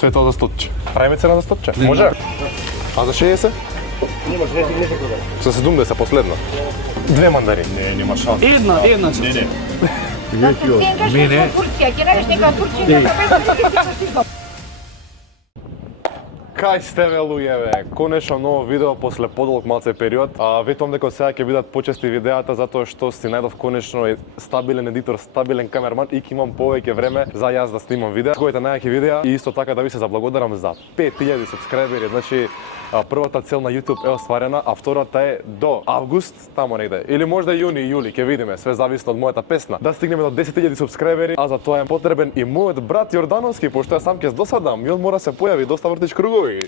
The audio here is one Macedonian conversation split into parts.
Sve to za stotče. Pravime cena za stotče? Može? A za 60? Не може, не се продаде. За 70 последно. Две мандари. Не, нема шанс. Една Не, не. Мене. Турција, ќе најдеш нека Турција, нека Кај сте ве луѓе, конечно ново видео после подолг малце период. Ветувам дека сега ќе бидат почести видеата затоа што си најдов конечно стабилен едитор, стабилен камерман и ќе имам повеќе време за јас да снимам видеа. Коите најаки видеа и исто така да ви се заблагодарам за 5000 сабскрајбери. Значи првата цел на YouTube е остварена, а втората е до август, тамо негде. Или можда јуни, јули, ќе видиме, све зависи од мојата песна. Да стигнеме до 10.000 сабскрајбери, а за тоа е потребен и мојот брат Јордановски, пошто ја сам ќе досадам и он мора се појави, доста вртиш кругови.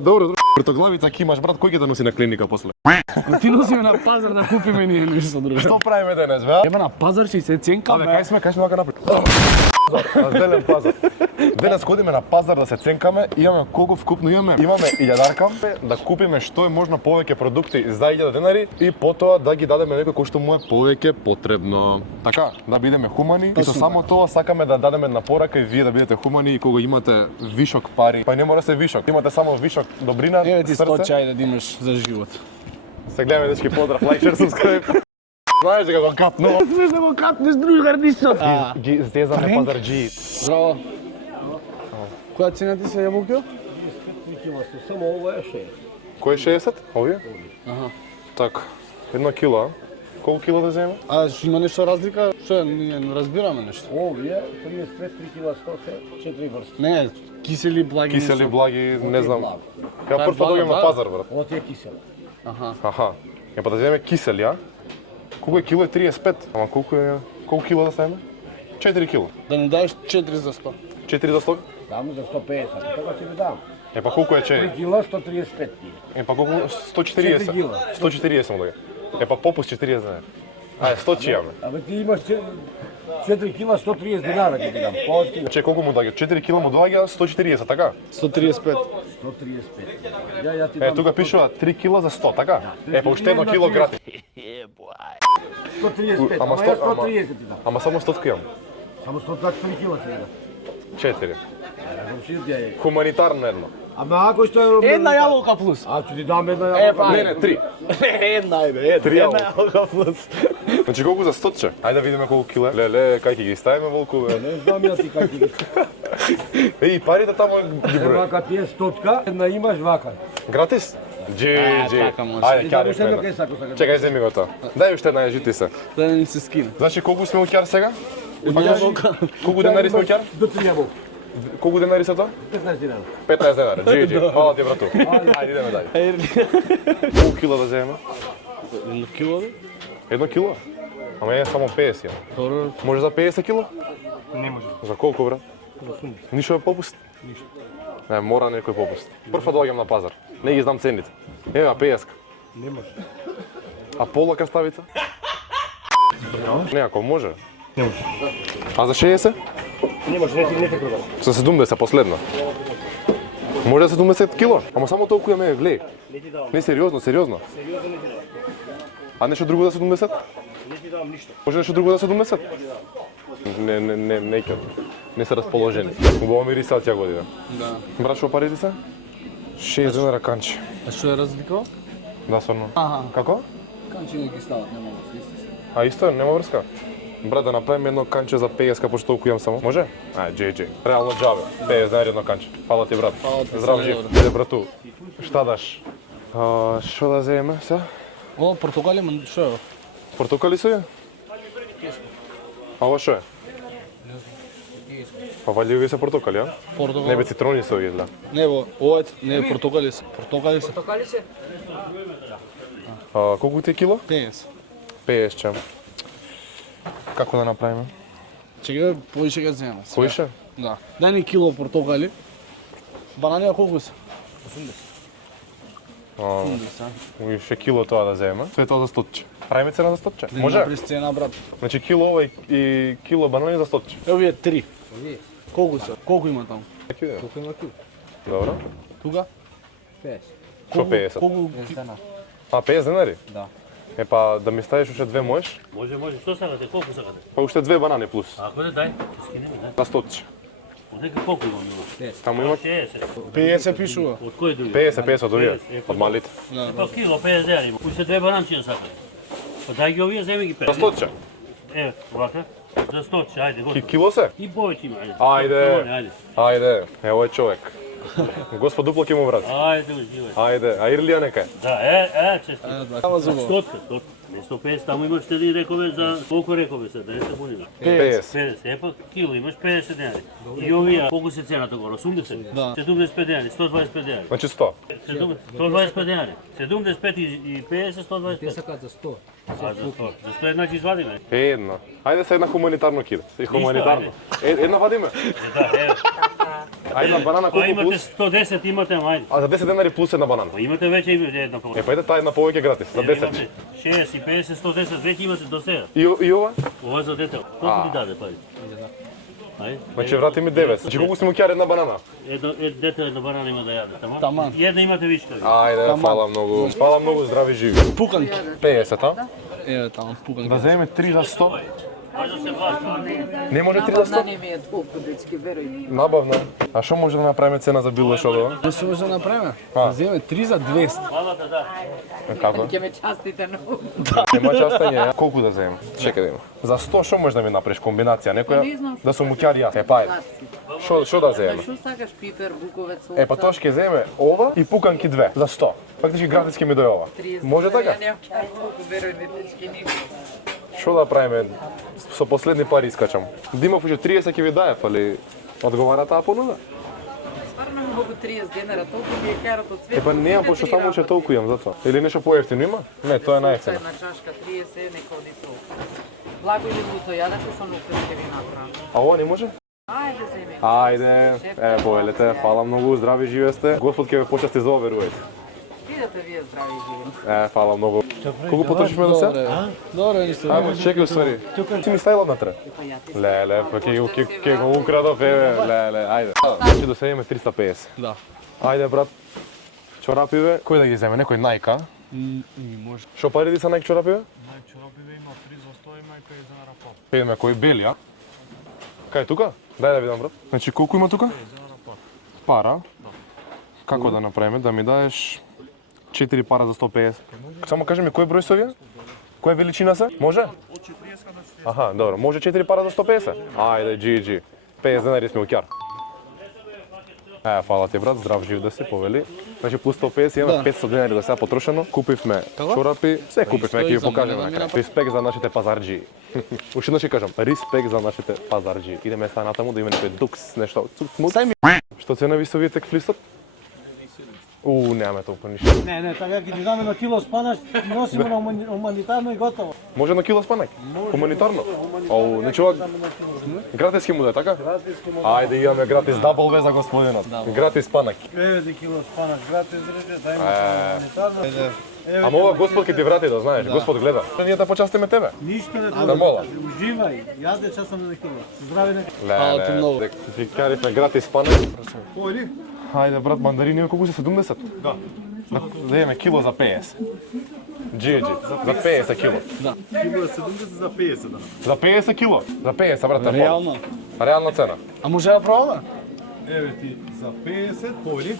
Добро, вртоглавица ќе имаш, брат, кој ќе те носи на клиника после? Ти носиме на пазар да купиме ние нешто друго. Што правиме денес, бе? Еме на пазар 60 ценка, Абе, бе. кај сме вака напред? Разделен пазар. Денес ходиме на пазар да се ценкаме, имаме колку вкупно имаме. Имаме 1000 да купиме што е можно повеќе продукти за 1000 денари и потоа да ги дадеме некој кој што му е повеќе потребно. Така, да бидеме хумани и со само тоа сакаме да дадеме на порака и вие да бидете хумани и кога имате вишок пари. Па не мора се вишок, имате само вишок добрина, Еве ти 100 срце. чај да имаш за живот. Се гледаме дечки, поздрав, лайк, шер, сабскрайб. Знаеш дека го капно. Смеш да го капнеш дружгар ништо. Ги зезаме Френк? пазар джи. Здраво. Која цена ти се јаболки? 3 кила, само ово е 6. Кој е 60? Овие? Аха. Така, 1 кило, а? Колку кило да земе? А што има нешто разлика? Што ние не разбираме нешто. Овие 35, 3 кила, 100 се, 4 врсти. Не, кисели благи. Кисели, нешто. благи, не знам. благ. Ја Таа прв пат дојдам на блага, пазар, брат. Ово ти е кисело. Аха. Аха. Ја па да земеме кисели, а? Колку е кило е 35. Ама колку кило да земеме? 4 кило. Да не даеш 4 за 100. 4 за 100? Дамо за 150, така ќе ви дам. Е па колку е 3 4? кила, 135 ти е. Е па колку 140. 4 кила. 140 му дојде. Е па попус 40 за. Ај 100 чијаме. Абе ти имаш 4 кила, 130 динара ќе ти дам. Повеќе Че колку му доаѓа? 4 кила му доаѓа 140, така? 135. 135. Ја ти дам. Е, тука пишува 3 кила за 100, така? Е, па уште 1 кило гратис. 135, Ама ама ја 100, 130 ти дам. Ама само 100 имам. Само 103 кила ти дам. 4. Разумши е. Хуманитарно едно. Ама ако што е Една јаболка плюс. А ќе ти дам една Е, јаболка. па. Не, 3. Една ајде, Три една јаболка. јаболка плюс. Значи колку за 100 че? Ајде да видиме колку кило е. Леле, кај ќе ги ставиме волкове? Не знам ја ти как ти ги. Еј, парите тамо ги број. Вака ти е стотка, една имаш вака. Гратис? Джи. така може. Ајде, И ќе да рифме. кај сако сака. Чекај, земи го тоа. Дај уште една, жити се. Да не ни се скине. Значи колку сме у ќар сега? Една јаболка. Колку денари сме у ќар? До 3 јаболка. Колку денари се тоа? 15 динара. 15 денари. Джи. Фала ти, брату. Ајде, идеме дај. Колку кило да земеме? Едно кило бе? 1 кило? Ама е само 50 ја. Добро. Може за 50 кило? Не може. За колку, брат? За 80. Ништо е попуст? Ништо. Не, мора некој попуст. Прв пат доаѓам на пазар. Не ги знам цените. Ева 50. Не може. А пола краставица? Не, ако може. Не може. А за 60? Не може, не те продам. За 70 последно. Може за 70 кило? Ама само толку имаме, глеј. Не ти давам. Не, сериозно. Сериозно не ти давам. А нешто друго за 70? Не ти давам ништо. Може нешто друго за 70? Не ќе. Не се расположени. Убаво мирисаат ја година. Да. Брат, шо парите се? 6 денара канчи. А што е разликава? Да, стварно. Аха. Како? Канчи не ги стават, нема да се. А исто, нема врска. Брат, да направиме едно канче за 50, пошто толку имам само. Може? Ај, реално џабе. 50 денари едно канче. Фала ти, брат. Фала ти, Здрав се жив. добро. Еде, брату. Шта даш? Шо да земеме се? О, Португалија, ма што е? Портокали се? А ова шо е? Па валји се портокали, а? Португал. Не бе цитрони се овие, Не, ова е, не е Португалија се. Португалија се. Колку ти е кило? 50. 50 че. Како да направиме? Чекај, поише ќе земам. Кој ше? Да. Дај ни кило портокали. Банани а колку се? 80. Ше кило тоа да земеме. Све тоа за 100 че. Правиме цена за 100 че? Може? Може? Цена, брат. Значи кило ова и кило банани за 100 че. Ево вие 3. Колку се? Колку има таму? Колку има кило? Добро. Тука? 50. Шо 50? Колку? 50 динара. А 50 денари? Да. Е па да ми ставиш уште 2 можеш? Може, што сакате, колку сакате? Па уште 2 банани плюс. Ако не дај, ќе скинеме, дај. На 100 че. Дека колку имам има? Таму има 60. 50 пишува. Од кој дури? 50 од овие, од малите. Па кило 50 денари има. Кои се две бананчи да сакате? Па дај ги овие, земи ги 50. За стотче. Е, вака. За 100, ајде, го. Кило се? И повеќе има, ајде. Ајде. Ајде. Ајде, ево е човек. Господ дупло ќе му врати. Ајде, уживај. Ајде, а Ирлија нека. Да, често. Ама зубо. 100, 150, таму имаш тези рекове за колку рекове се, да не се буниме. 50. 50, епа кило имаш 50 денари. И овие, колку се цената горе? 80? Да. 75 денари, 125 денари. Значи 100. 125 денари. 75 и 50, 125. Те сакаат за 100. А, за 100. За 100 значи извадиме. Една. Ајде се една хуманитарно кида. И хуманитарно. Една вадиме. Да, еве. А една банана Па колку имате плюс? 110, имате, ајде. А за 10 денари плюс една банана. Па имате веќе една повеќе. Е, па ете таа една повеќе гратис, за 10. Имате 60 и 50, 110, веќе имате до сега. И ова? Ова е за дете. Колку ти даде пари? Ајде. Значи врати ми 9. Значи колку си му ќари една банана? Дете една банана има да јаде, таман? Таман. И една имате вичка. Ајде, фала многу. Фала многу, здрави живи. Пукан. 50, а? Еве таму пукан. Да земеме 3 за 100? Може да се власка. Не може 3 за 100? Не ми е толку, дечки, веруј. Набавно. А што може да направиме цена за било што да? Не се може да направиме. А. Да земеме 3 за 200. Малата, да. Како? Ќе ме частите многу. Нема частање. Колку да земем? Чекај да има. За 100 што можеш да ми направиш комбинација Не некоја знам да сум муќар јас. Е па ајде. Што да земеме? Што сакаш, пипер, буковец, солца? Е па тоа ќе земеме ова и пуканки 2 за 100. Фактички гратис ќе ми дое ова. 30. Може така? Ја немам чај толку, веруј ми, дечки, никога. Што да правиме? Со последни пари искачам. Димов уште 30 ќе ви даев, али одговара таа понуда? Стварно многу 30 денара, толку ми е карат од свет. Е па немам, пошто само уште толку имам затоа. Или нешто поевтино има? Не, тоа е најефтино. Една чашка 30, нека оди толку. Благо или луто, ја да се со нука ќе ви направам. А ова не може? Ајде, земи. Ајде, боелете, фала многу, здрави живе сте. Господ ќе ве почасти за ова, верувајте. Видете вие здрави живи. Фала многу. Колку потрошиме до сега? Добре, ништо. Ајде, чекај уствари. Ти ми стајла однатре. Па ја ти Леле, па ќе го украдов, леле, ајде. Значи до сега имаме 350. Да. Ајде, брат. Чорапиве, кој да ги земе? Некој Nike, а? Може. Што пари ди са Nike чорапиве? Nike чорапиве има 3 за 100, има и 50 денара пат. Видиме кој бели, а? Кај тука? Дај да видам, брат. Значи колку има тука? 50 денара пат. Пара. Како да направиме? Да ми даеш 4 пара за 150. Само кажи ми кој број се овие? Која величина се? Може? Од 40 до 40. Аха, добро. Може 4 пара за 150? Ајде, GG. 50 денари сме уќар. Фала ти, брат, здрав жив да си, повели. Значи плюс 150 имаме 500 денари до сега потрошено. Купивме чорапи, се купивме, ќе ви покажеме на крај. Респект за нашите пазарџи. Уште еднаш ќе кажам, респект за нашите пазарџи. Идеме сега натаму да има некој дукс, нешто. Што цена ви се овие тек флистот? Немаме толку ништо. Не, така ќе ти даме на кило спанаш, носиме на хуманитарно и готово. Може на кило спанак? Хуманитарно? Значи ова гратис ќе му даде, така? Ајде, имаме гратис дабл ве за господинот. Гратис спанак. 9 кило спанаш, гратис држи, дај ми хуманитарно. Ама ова Господ ќе ти врати, да знаеш, Господ гледа. Ние да почастиме тебе. Ништо не Да мола. Уживај, јаде часам на кило. Здрави нека. Фала ти многу. Ти карифме гратис спанак. Кој ли? Хајде, брат, мандарини колку се 70? Да. Да имаме кило за 50. GG, за 50 кило. Кило е 70 за 50 дана. За 50 кило? За 50, брат, Реално. Реална цена. А може да пробаме? Еве ти за 50, кој ли?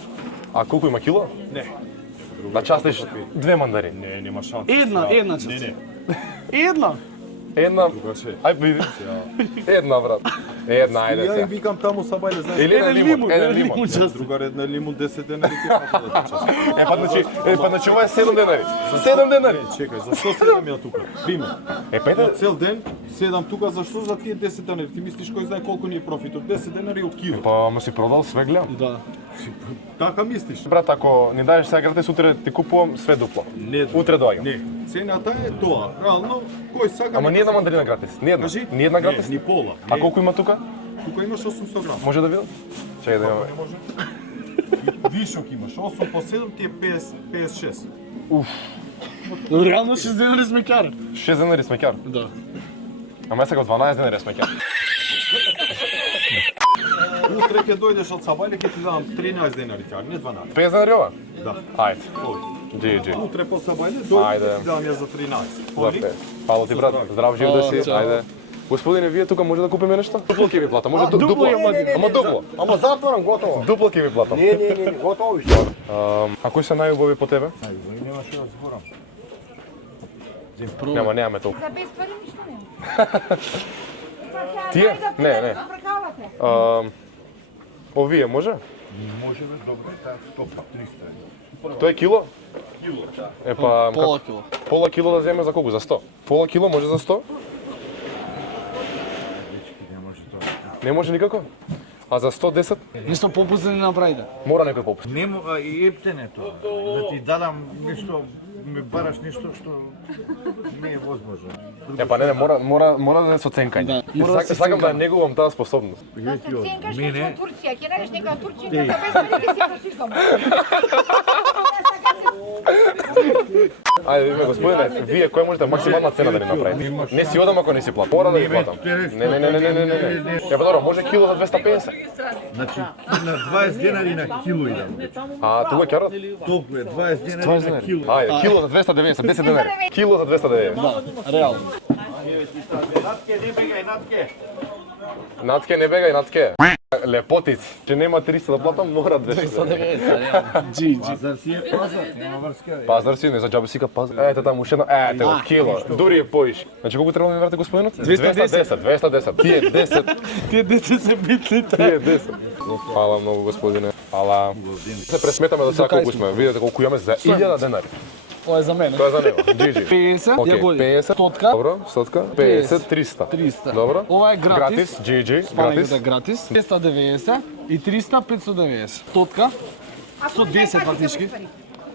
А колку има кило? Не. Да частиш две мандарини. Не, нема шанс. Една част. Не. Една. Една. Другаче. Ај види. Една, брат. Една, ајде Ја се. им викам таму са бајле, знаеш. Или на лимун, еден лимун. Другар една лимун 10 денари ќе пати да чаш. Значи ова е 7 денари. 7 денари. Чекај, зашто седам ја тука? Биме. Пете. Цел ден седам тука, зашто за тие 10 денари? Ти мислиш кој знае колку ни е профитот? 10 денари од кило. Па, ама си продал све гледам. Да. Така мислиш? Брат, ако ни даеш сега гратис, утре ти купувам све дупло. Не. Утре доаѓам. Не. Цената е тоа. Реално, кој сака... Ама ни една мандарина гратис. Ни една. Кажи? Ни една гратис. Не, ни пола. А Не. колку има тука? Тука имаш 800 грама. Може да видам? Чекај да имаме. Не може. Вишок имаш, 8 по 7 ти е 56. Реално 6 денари сме кар. 6 денари сме ќар. Да. Ама сега 12 денари сме ќар. Утре ќе дојдеш од Сабајле, ќе ти дадам 13 денари ќар, не 12. 50 денари ова? Да. Ајде. Ој. GG. Утре по Сабајле дојдеш, Ајде. ќе ти дадам ја за 13. За 5. Фала ти, брат. Здрав жив да си. Чао. Ајде. Господине, вие тука може да купиме нешто? Дупло ќе ви плата, може дупло. Ама дупло. Ама затворам, готово. Дупло ќе ви платам. Не, готово више. А кои се најубави по тебе? Нема што да зборам. Немаме толку. За без пари ништо нема. Тие? Не. Овие може? Може бе, добре, таа 100 300. Тоа е кило? Кило, да. Пола кило. Пола кило да земе за колку? За 100? Пола кило може за 100? Не може тоа. Не може никако? А за 110? Ништо попуст да не направите. Мора некој попуст. Не мога и ептене тоа. Да ти дадам нешто, ме бараш нешто што не е возможно. Не, мора да е со ценкање. Да, мора да се Сакам да ценкање. негувам таа способност. Да се ценкаш Мене- како Турција, ќе најдеш нека Турчинка за без пари ќе си носиш дома. Ајде, видиме господине, вие кој можете максимална цена да ни направите? Не си одам ако не си платам. Мора да ви платам. Не. Па добро, може кило за 250. Значи, на 20 денари на кило идам. А тука ќе орат? Толку е, 20 денари на кило. Ајде, кило за 290, 10 денари. Кило за 290. Да, реално. Натке, не бегај, натке. Натке не бегај, натке. Лепотици. Че нема 300 да платам, мора 200. Джи. Пазар си е пазар, нема врска. Пазар си, не за џабе сика пазар. Ете таму уште едно, ете го, кило. Дури е поиш. Значи колку треба да ми врате господинот? 210. Тие 10. Тие деца се битли. Тие 10. Фала многу господине. Фала. Се пресметаме до сега колку сме. Видете колку имаме за 1000 денари. Ова е за мене. Тоа е за него. GG. 50, Океј, ја годи. 50. Стотка. Добро, стотка. 50, 300. 300. Добро. Ова е гратис. GG. Спанањето е гратис. 290 и 300, 590. Стотка. 110 фактички.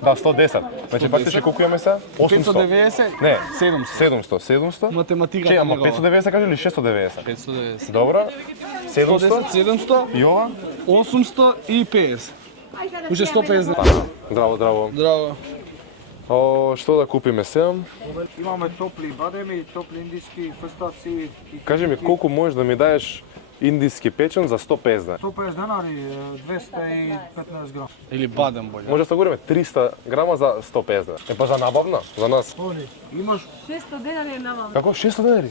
Да, 110. Значи фактички колку имаме сега? 800. 590. Не, 700. 700. Математиката Ама негова. 590 кажи или 690? 590. Добро. 110, 700. 700, И ова? 850. Уже 150. Здраво. Здраво. О, што да купиме сега? Имаме топли бадеми, топли индиски, фрстаци. Кажи ми колку можеш да ми даеш индиски печен за 150 дена? 150 денари, 215 грам. Или бадем болje. Може да говориме 300 грама за 150 дена. Па за набавна, за нас. Имаш 600 денари е намам. Како 600 денари?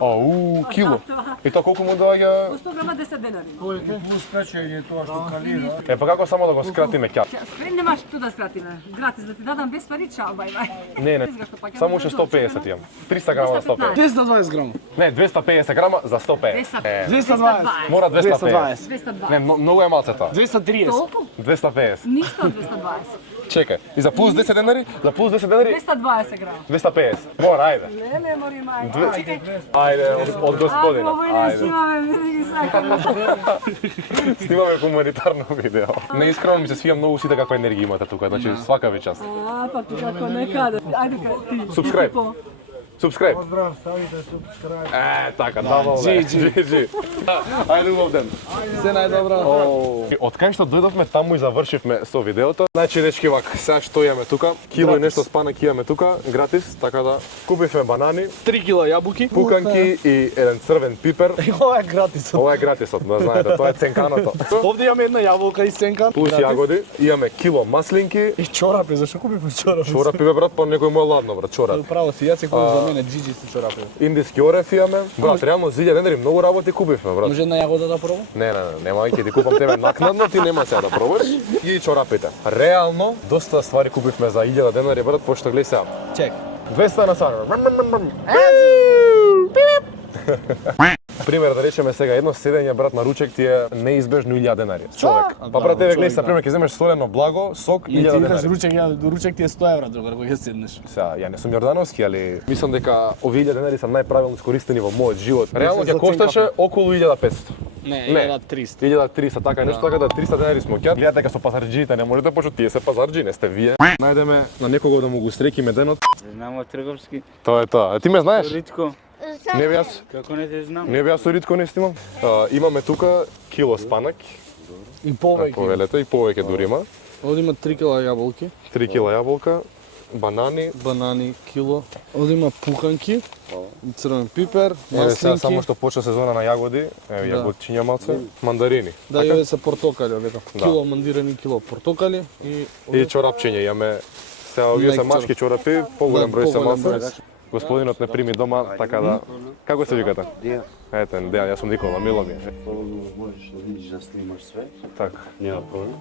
Ау, кило. И тоа колку му доаѓа? 100 грама 10 денари. тој е плюс печење тоа што калира. Па како само да го скратиме ќап? Немаш ту да скратиме. Гратис да ти дадам без пари, чао, бај бај. Не, само уште 150 имам. 300 грама за 150. 220 грама. Не, 250 грама за 150. 220. Мора 250. 220. Не, многу е малце тоа. 230. Толку? 250. Ништо од 220. Чекај, и за плюс 10 денари? За плюс 10 денари? 220 грама. 250. Мора, ајде. Не, мори мај. Чекај. Ајде, од господина. Ако не Ајде. снимаме, винаги сакам. Снимаме хуманитарно видео. Неискрено ми се свија многу сите каква енергија имате тука, значи свака ви част. А, па ти како некаде. Ајде ти. Subscribe. Subscribe. Поздрав, ставите субскрайб. Така, давал бе. GG. Ајде убав ден. Се најдобро. Од кај што дојдовме таму и завршивме со видеото. Значи дечки вак, сега што имаме тука? Кило и нешто спанак имаме тука, гратис, така да купивме банани, 3 кила јабуки. пуканки и еден црвен пипер. Ова е гратис. Ова е гратисот, да знаете, тоа е ценканото. Овде имаме една јаболка исценкан. Плюс јагоди, имаме кило маслинки, И чорапи, зашо купивме чорапи? чорапи бе брат, па некој му е ладно брат, чорапи. Право си, јас се купив за мене джиджи се чорапи. Индиски ореф имаме. Брат, реално за 1000 денари многу работи купивме, брат. Може една јагода да пробам? Не, нема, ќе ти купам тебе накнадно, ти нема сега да пробаш. И чорапите. Реално, доста ствари купивме за 1000 денари, брат, пошто гледај сега. Чек. 200 на сар. Пример да речеме сега, едно седење брат на ручек ти е неизбежно 1000 денари. Човек. Па брат, еве гледај, за пример ќе земеш солено благо, сок Не ти 1000 викаш денари. ручек ти е 100 евра, другар, кога ќе седнеш. Сега, ја не сум јордановски, али мислам дека овие 1000 денари се најправилно искористени во мојот живот. Реално ќе за кошташе околу 1500. Не, Не. 1300. 1300, така нешто, така да 300 денари смо ќе. Гледате дека со пазарџиите не можете почнат, тие се пазарџи, не сте вие. Најдеме на некого да му го стрекиме денот. Знам од трговски. Тоа е тоа. А ти ме знаеш? Ритко. Не би јас. Како не те знам? Не би јас со Ритко не снимам. Имаме тука кило спанак, И повеќе. повелете и повеќе дури има. Овде има 3 кила јаболки, 3 кила јаболка, банани. банани кило. Овде има пуканки, црвен пипер, Еве сега само маслинки. што почна сезона на јагоди, еве Да. јагодчиња малце, мандарини. Да, и овде се портокали, овде. Да. Кило мандирани, кило портокали и И чорапчиња имаме. Сега овие се Мек машки чорапи, поголем број се поголем малце. број. Господинот не прими дома, така да... Како се викате? Дејан. Ете, Дејан, јас сум Никола, мило ми е. Можеш да видиш да снимаш све, Така, нема проблем.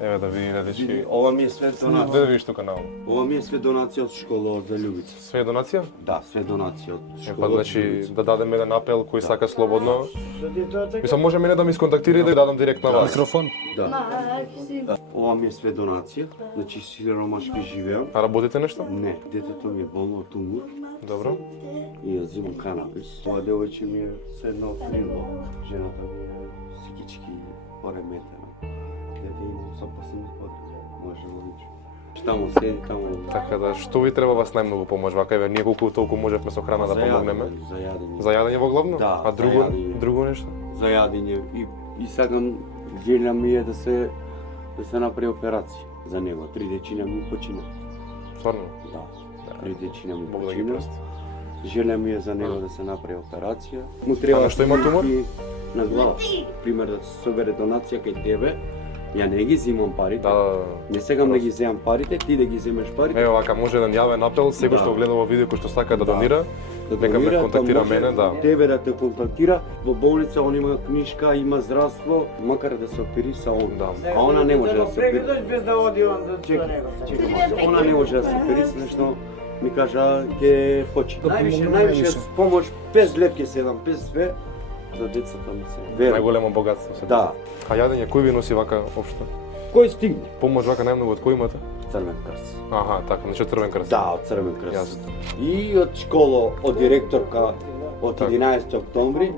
еве да видите дечки. Ова ми е све Да донација. видиш тука нао. Ова ми е све донација од школа за Љубица. Све е донација? Да, све донација од Па школа. значи да дадеме еден апел кој сака слободно. Мислам може мене да ми сконтактира и да дадам директно на вас. Микрофон. Ова ми е све донација. Значи сиромашки живеам. А работите нешто? Не, детето ми е болно од тумор Добро. и ја взимам канабис. Ова девојче ми е се едно крило. Жената ми е психички пореметена. Дете имам запасни потреби. Може да видиш. Таму седи, таму... Така да, што ви треба вас најмногу помош? Вака еве ние колку толку можевме со храна да помогнеме. За јадење. За јадење во главно? Да, А за друго, јадење. друго нешто? За јадење. И сакам, желја ми е да се направи операција за него. 3 дечина ми почина. Стварно? Да. 3 дечина ми Бог да ги почина. прости. Желја ми е за него да се направи операција. Му треба на што има тумор? и на глава. Пример да се собере донација кај тебе. Ја не ги зимам парите. Да, Не сакам да ги земам парите, ти да ги земеш парите. Еве вака може еден јавен апел, секој Да. што гледа во видео кој што сака да Да. донира, Да нека ме донира, контактира да може мене, да. Тебе да те контактира. Во болница он има книжка, има здравство, макар да се опериса он. Да. А она не може да се опериса. без да оди он до Чекай, она не може да се опериса, нешто ми кажа ќе почне. Највише помош 5 лев ќе се дам, 5 све за децата ми се. Верам. Најголемо богатство се. Да. А јадење кој ви носи вака општо? Кој стигне? Помош вака најмногу од кој имате? Црвен крст. Аха, така, значи Црвен крст. Да, од Црвен крст. Јасно. И од школа, од директорка од Така. 11 октомври,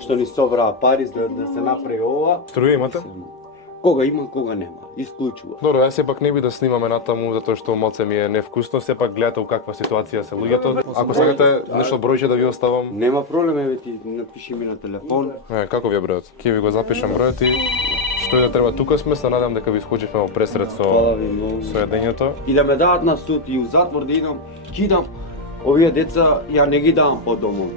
што ни собраа пари за да се направи ова. Струја имате? Кога има, кога нема. Исклучува. Добро, јас сепак не би да снимаме натаму затоа што малце ми е невкусно, сепак гледате у каква ситуација се луѓето. Ако сакате нешто бројче да ви оставам, Нема проблем, еве ти напиши ми на телефон. како ви е бројот? Ќе ви го запишам бројот и што и да треба тука сме, се надам дека ви искочивме во пресред Фала со ви многу. едењето. И да ме дадат на суд и у затвор да идам, кидам. Овие деца ја не ги давам по домов.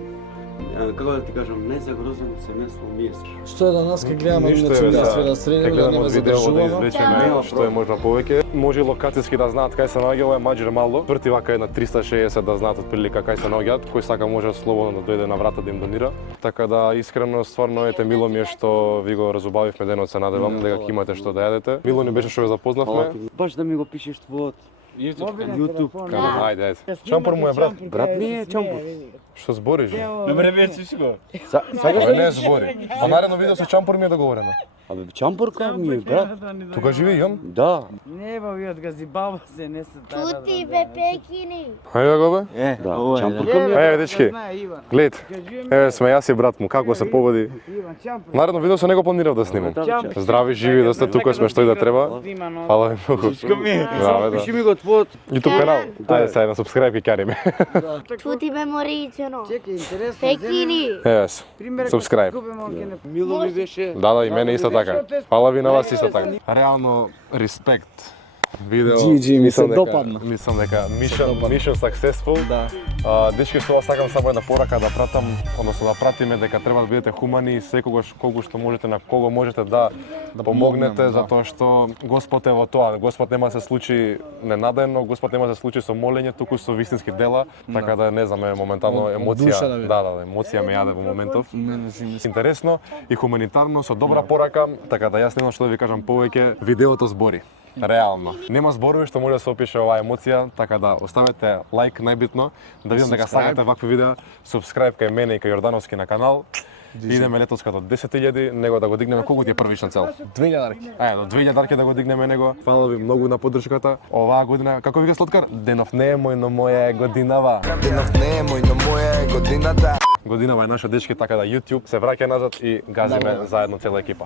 Како да ти кажам, најзагрозено семејство ми е. Што е денес ке гледаме Ништо иначе е, да да. све да Ке средиме, да гледаме не ме од видео да задржуваме. извлечеме што е можно повеќе. Може и локацијски да знаат кај се наоѓа, ова е Маџар мало. Тврти вака една 360 да знаат отприлика кај се наоѓаат, кој сака може слободно да дојде на врата да им донира. Така да искрено стварно ете мило ми е што ви го разубавивме денот, се надевам дека ќе имате што да јадете. Мило ни беше што ве запознавме. Баш да ми го пишеш твојот YouTube. Ајде, ајде. Чампур му е брат. Брат ми е чампур. Што збориш? бе? Добре, вече всичко. Абе не збори. А наредно видео со чампур ми е договорено. Абе чампурка ми е брат. Тука живее и он? Да. Не, ба, ви одгазибава се, не се тара. Тути бе пекини. Ајде го бе. Да, чампурка ми е. Еве дечки. Глед. Еве сме јас и брат му како се поводи. Иван, чампур. Наредно видео со него планирав да снимам. Здрави, живи, да сте тука сме што и да треба. Фала ви многу. Да, бе, Пиши да. ми го твојот. YouTube канал. Ајде сега на subscribe и кариме. Тути бе моричено. Чекай, интересно. Пекини. Еве, subscribe. Мило ми беше. Да, и мене исто така. Фала ви на вас исто така. Реално респект. Видео. GG, ми се мислам дека- допадна. Мислам дека mission successful. Да. Дечки, што вас сакам само една порака да пратам, односно да пратиме дека треба да бидете хумани и секогаш колку што можете на кого можете да помогнете, помогнеме, да. затоа што Господ е во тоа. Господ нема да се случи ненадено, Господ нема да се случи со молење, туку со вистински дела, така да не знам, моментално Од емоција, душа да биде. да, емоција ме јаде во моментов. Мене си мисли. Интересно и хуманитарно со добра порака, така да јас немам што да ви кажам повеќе, видеото збори. Реално. Нема зборови што може да се опише оваа емоција, така да оставете лайк најбитно, да видам дека сакате вакви видеа, subscribe кај мене и кај Јордановски на канал. Идеме летоска до 10.000, него да го дигнеме, колку ти е првична цел? 2000 дарки. До 2000 дарки да го дигнеме него. Фала ви многу на поддршката. Оваа година, како вика Слоткар? Денов не е мој, но моја е годинава. Денов не е мој, но моја е годината. Годинава е наша дечки, така да YouTube се враќа назад и газиме заедно цела екипа.